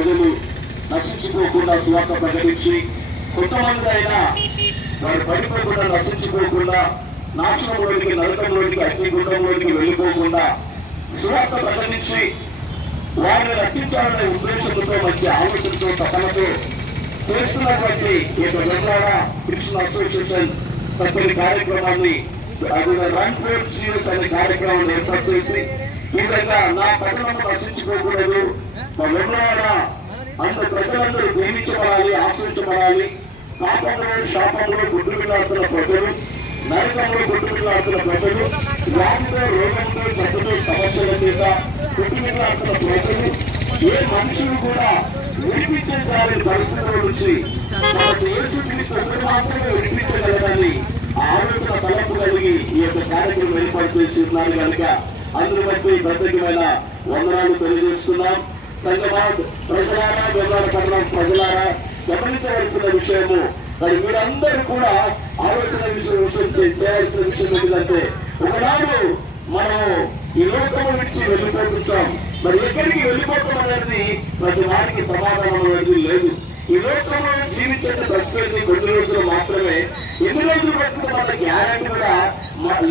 ప్రజలు నశించుకోకుండా సువార్త ప్రకటించి కొంతమంది అయినా వారు పడిపోకుండా నశించుకోకుండా నాశనంలోనికి నరకంలోనికి అగ్నిగుండంలోనికి వెళ్ళిపోకుండా సువార్త ప్రకటించి వారిని రక్షించాలనే ఉద్దేశంతో మంచి ఆలోచనతో తపనతో చేస్తున్నటువంటి ఈ వెల్లాడ క్రిస్టియన్ అసోసియేషన్ సభ్యుల కార్యక్రమాన్ని రన్ ఫోర్ జీరస్ అనే కార్యక్రమాన్ని ఏర్పాటు చేసి ఈ విధంగా నా పట్టణంలో నశించుకోకూడదు, మా వెల్లాడ అంత ప్రజలందరూ దీవించబడాలి, ఆశ్రయించబడాలి. పాపంలో శాపంలో గుడ్డులాడుతున్న ప్రజలు, నరకంలో గుడ్డులాడుతున్న ప్రజలు, వ్యాధితో రోగంతో జబ్బుతో సమస్యల చేత గుడ్డులాడుతున్న ప్రజలు, ఏ మనుషులు కూడా విడిపించాలని పరిస్థితుల నుంచి మనకు యేసుక్రీస్తు ఒకరు మాత్రమే విడిపించగలరని ఆలోచన తలపు కలిగి ఈ యొక్క కార్యక్రమం ఏర్పాటు చేసి ఉన్నారు కనుక అందుని బట్టి ప్రత్యేకమైన వందనాలు తెలియజేస్తున్నాం. సంగమా ప్రజలారా, వెల్లాడ పట్టణం ప్రజలారా గమనించవలసిన విషయము, మరి మీరందరూ కూడా ఆలోచన విషయం చేయాల్సిన విషయం ఏంటంటే ఒకనాడు మనం ఈ లోకము విడిచి వెళ్ళిపోతుంటాం. మరి ఎక్కడికి వెళ్ళిపోతాం అనేది ప్రతి వారికి సమాధానం అనేది లేదు. ఈ లోకంలో జీవించడం బతికేది కొన్ని రోజులు మాత్రమే. ఎన్ని రోజులు బతుకుతున్న మన గ్యారెంటీ కూడా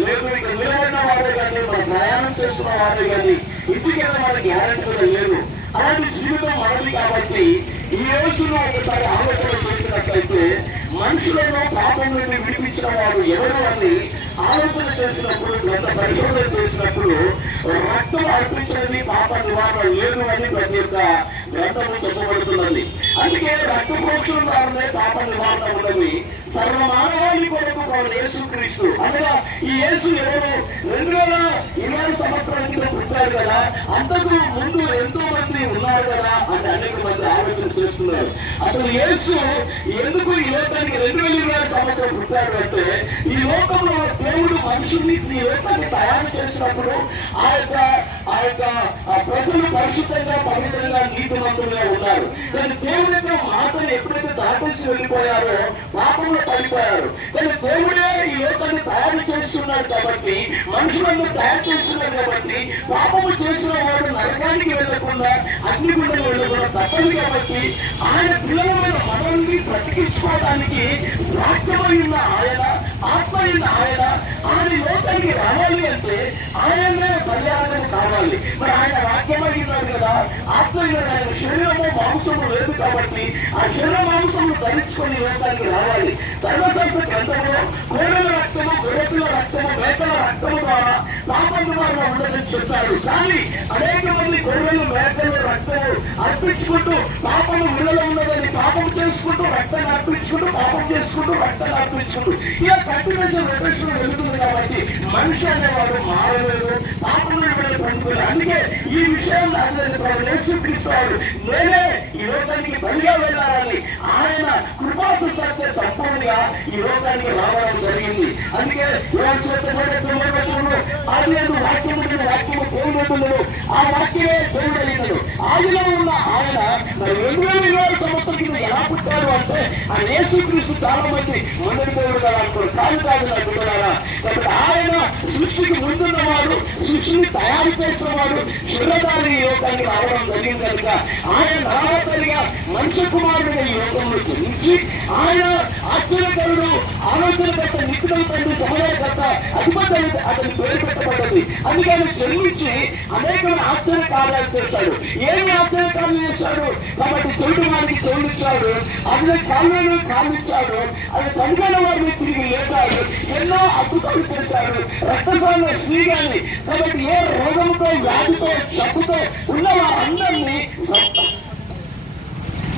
లేదు. ఇక నిలబడిన వారే కానీ, మన ప్రయాణం చేస్తున్న వారే కానీ ఇంటికైనా మన గ్యారెంటీ కూడా లేదు. అలాంటి జీవితం మనది కాబట్టి ఈ రోజులో ఒకసారి ఆలోచన చేసినట్లయితే మనుషులను పాపం నుండి విడిపించిన వారు ఎవరు అని ఆలోచన చేసినప్పుడు, గత పరిశోధన చేసినప్పుడు రక్తం అర్పించడానికి పాప నివారణ లేదు అని ప్రతి ఒక్క గ్రంథము చెప్పబడుతున్నది. అందుకే రక్త ప్రోక్షణ ద్వారానే పాప నివారణ ఉన్నది. సర్వమానవాళి కొరకు యేసుక్రీస్తు అనగా ఈ యేసు ఎవరు 2020 సంవత్సరాల కింద పుట్టారు కదా, అంతకు ముందు ఎంతో మంది ఉన్నారు కదా అని అనేక మంది ఆలోచన చేస్తున్నారు. అసలు యేసు ఎందుకు ఈ లోకానికి 2020 సంవత్సరం పుట్టాడు అంటే, ఈ లోకంలో దేవుడు మనుషుల్ని ఈ లోకాన్ని తయారు చేసినప్పుడు ఆ యొక్క ప్రజలు పరిశుద్ధంగా, పవిత్రంగా, నీతిమంతులుగా ఉన్నారు. కానీ దేవుడి యొక్క మాటను ఎప్పుడైతే దాటేసి వెళ్ళిపోయారో పాపంలో పడిపోయారు. కానీ దేవుడే ఈ లోకాన్ని తయారు చేస్తున్నాడు కాబట్టి, మనుషులందరూ తయారు చేస్తున్నారు కాబట్టి, పాపము చేసిన వాడు నరకానికి వెళ్ళకుండా, అగ్నిగుండం వెళ్ళకుండా తప్పదు కాబట్టి ఆయన పిల్లలమైన మనల్ని బ్రతికించుకోవడానికి వాక్యమైన ఆయన, ఆత్మైన ఆయన లోకానికి రావాలి అంటే ఆయనే బలియాగం కావాలి. మరి ఆయన వాక్యమైనాడు కదా, ఆత్మైన ఆయన శరీరము మాంసము లేదు కాబట్టి ఆ శరీర మాంసము ధరించుకొని లోకానికి రావాలి. ధర్మశాస్త్ర గ్రంథంలో కోడల రక్తము, గొర్రెల రక్తము, మేకల రక్తము ద్వారా పాపం నివారణ ఉండదని చెప్పాడు. కానీ అనేక మంది గొర్రెలు, మేకలు రక్తము అర్పించుకుంటూ పాపము విడుదల ఉన్నదని పాపం చేసుకుంటూ రక్తాన్ని అర్పించుకుంటూ, పాపం చేసుకుంటూ రక్తాన్ని అర్పించుకుంటూ ఇలా కంటిన్యూషన్ రొటేషన్ వెళ్తుంది కాబట్టి మనిషి అనేవాడు మారలేదు, పాపం పండుకోలేదు. అందుకే ఈ విషయంలో అందరినీ యేసుక్రీస్తు నేనే ఈ లోకానికి బలిగా వెళ్ళాలని ఆయన కృపాకు సత్య సంపూర్ణంగా ఈ లోకానికి రావడం జరిగింది. అందుకే వాక్యము దేవుడు, ఆ వాక్యమే దేవుడు అయినాడు. ఆదిలో ఉన్న ఆయన మరి 2020 సంవత్సరం కింద ఎలా పుట్టాడు అంటే ఆయన యేసుక్రీస్తు చాలా మంది మొదటి దేవుడు కదా అనుకోరు. కాదు నా బిడ్డలారా, కాబట్టి ఆయన సృష్టికి ముందున్నవాడు, సృష్టిని తయారు చేసినవాడు, శరీరాన్ని ఈ లోకానికి రావడం జరిగింది కనుక ఆయన నరావతరిగా మనుష్య కుమారుడిగా ఈ లోకంలో జన్మించి ఆయన ఆశ్చర్యకరుడు, ఆలోచనకర్త, నిత్యుల తండ్రి, సమయకర్త, అధిపతి అతని పేరు పెట్టబడ్డది. అందుకని జన్మించి అనేకమైన ఆశ్చర్య కార్యాలు చేశాడు. ఏమి ఆశ్చర్య కార్యాలు చేశాడు కాబట్టి చెడు వారికి చెవులిచ్చాడు, అతని కాళ్ళు ఇచ్చాడు, అది చనిపోయిన వారిని తిరిగి లేచాడు, ఎన్నో అద్భుతాలు చేశాడు. రక్తస్రావ స్త్రీగాని కాబట్టి ఏ రోగంతో, వ్యాధితో, జబ్బుతో ఉన్న వారందరినీ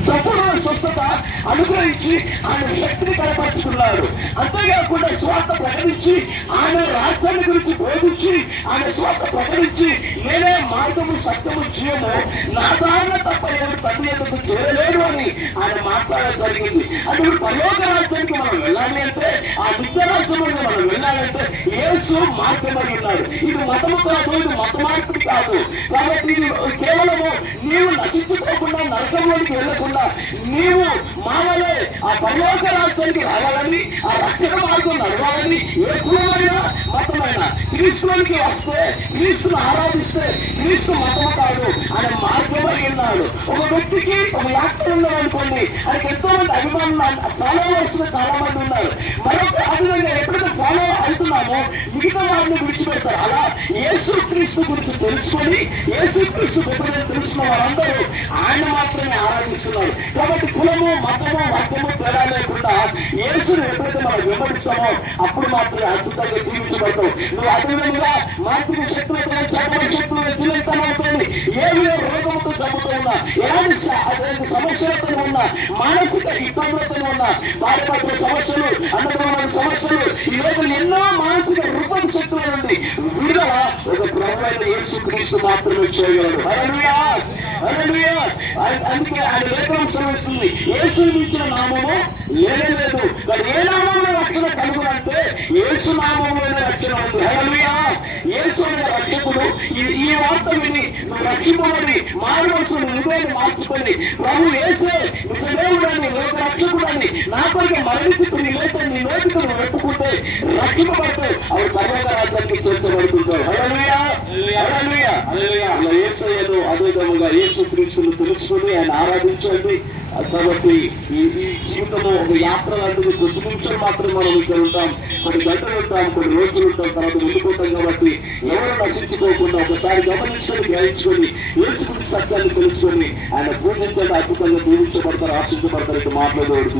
సంపూర్ణ స్వస్థత అనుగ్రహించి ఆయన శక్తిని కనపరుచుకున్నాడు. అంతేకాకుండా స్వార్థ ప్రకటించి ఆయన రాజ్యాన్ని గురించి బోధించి ఆయన స్వార్థ ప్రకటించి నేనే మార్గము, సత్యము, జీవము, నా దారిన తప్ప ఎవరు తండ్రి ఎందుకు చేరలేడు అని ఆయన మాట్లాడడం జరిగింది. అంటే ఇప్పుడు పరలోక రాజ్యానికి మనం వెళ్ళాలి అంటే, ఆ నిత్య రాజ్యంలో మనం వెళ్ళాలంటే యేసు మార్గమై ఉన్నాడు. ఇది మతము కాదు, ఇది మత మార్పిడి కాదు. కాబట్టి ఇది కేవలము నీవు నశించుకోకుండా, నరకంలోకి వెళ్ళకుండా నీవు మావలే ఆ పరలోక రాజ్యానికి రావాలని, ఆ రక్షణ మార్గం నడవాలని ఏ కులమైనా మతమైనా క్రీస్తునికి వస్తే, క్రీస్తును ఆరాధిస్తే క్రీస్తు మతము కాదు, ఆయన మార్గమై ఉన్నాడు. ఒక వ్యక్తికి ఒక యాక్టర్ ఉన్నాడు అనుకోండి, ఆయనకి ఎంతో మంది అభిమానులు ఫాలోవర్స్ చాలా మంది ఉన్నారు. మరొక అభిమానులు ఎప్పుడైతే ఫాలో అవుతున్నామో మిగతా వారిని విడిచిపెడతారు. అలా యేసుక్రీస్తు గురించి తెలుసుకొని యేసుక్రీస్తు ఎప్పుడైతే తెలుసుకున్న వారందరూ ఆయన మాత్రమే ఆరాధిస్తున్నారు. కాబట్టి కులము, మతము, వాక్యము తేడా లేకుండా యేసును ఎప్పుడైతే మనం విమర్శిస్తామో అప్పుడు మాత్రమే అద్భుతంగా జీవించబడతావు. నువ్వు అదేవిధంగా మానసిక శక్తులతో, చర్మ శక్తులతో, చిన్నతనంతో, ఏ రోగంతో జరుగుతూ ఉన్నా, ఎలాంటి సమస్యలతో ఉన్నా, మానసిక ఇబ్బందులతో ఉన్నా, భార్య సమస్యలు, అన్నదమైన సమస్యలు, ఈ రోజు ఎన్నో మానసిక రూపం శక్తుల నుండి విడుదల ఒక ప్రభువైన యేసుక్రీస్తు మాత్రమే చేయగలడు. హల్లెలూయా, హల్లెలూయా. అందుకే ఆయన లేఖనం శ్రమిస్తుంది, యేసు ఇచ్చిన నామము లేదు. కానీ ఏ నామంలో రక్షణ కలుగునంటే యేసు నామంలోనే రక్షణ ఉంది. హల్లెలూయా. యేసు అనే రక్షకుడు. ఈ వార్త విని నువ్వు రక్షింపబడి మానవలసిన హృదయాన్ని మార్చుకొని ప్రభు యేసే నిజదేవుడని, లోక రక్షకుడని, నా కొరకు మరణించి నీ లేచి నీ నోటితో నువ్వు వెతుకుంటే రక్షింపబడితే అవి పర్వత రాజ్యానికి చేర్చబడుతుంటారు. హల్లెలూయా, హల్లెలూయా, హల్లెలూయా. అలా యేసయ్యను అద్భుతంగా యేసుక్రీస్తును తెలుసుకొని ఆయన ఆరాధించండి. కాబట్టి ఈ జీవితంలో ఒక యాత్ర లాంటిది. కొద్ది నిమిషాలు మాత్రం మనం ఇక్కడ ఉంటాం, కొన్ని గంటలు ఉంటాం, కొన్ని రోజులు ఉంటాం, తర్వాత వెళ్ళిపోతాం. కాబట్టి ఎవరు నశించుకోకుండా ఒకసారి గమనించుకొని, గ్రహించుకొని, యేసుక్రీస్తు సత్యాన్ని తెలుసుకొని ఆయన పూజించండి. అద్భుతంగా దీవించబడతారు, ఆశించబడతారు. మాట్లాడేవాడు